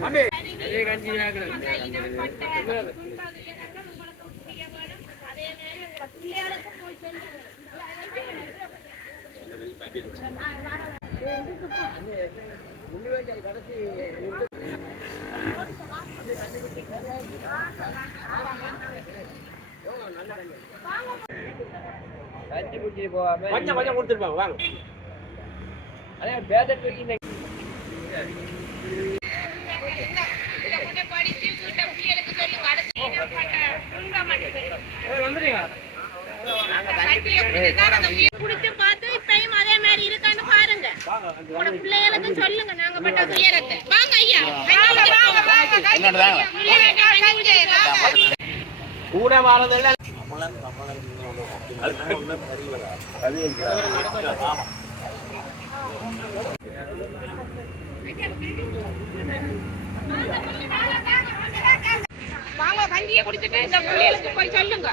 வந்து கஞ்சி குடிச்சிட்டு போகாம கொஞ்சம் கொஞ்சம் கொடுத்துருப்பாங்க வாங்க. அதே பேத தூக்கி இந்த படிச்சு வீட்டை பிள்ளைகளுக்கு சொல்லுங்க அடுத்து என்ன பண்ண புழுங்க மாட்டேங்குது வந்துடுங்க குடிச்சு பார்த்து இப்பயும் அதே மாதிரி இருக்கான்னு பாருங்க பிள்ளைகளுக்கு சொல்லுங்க நாங்க பட்ட துயரத்தை வாங்க. ஐயா கூட வாழதெல்லாம் வாங்க கஞ்சியை குடிச்சிட்டு இந்த பிள்ளைகளுக்கு போய் சொல்லுங்க.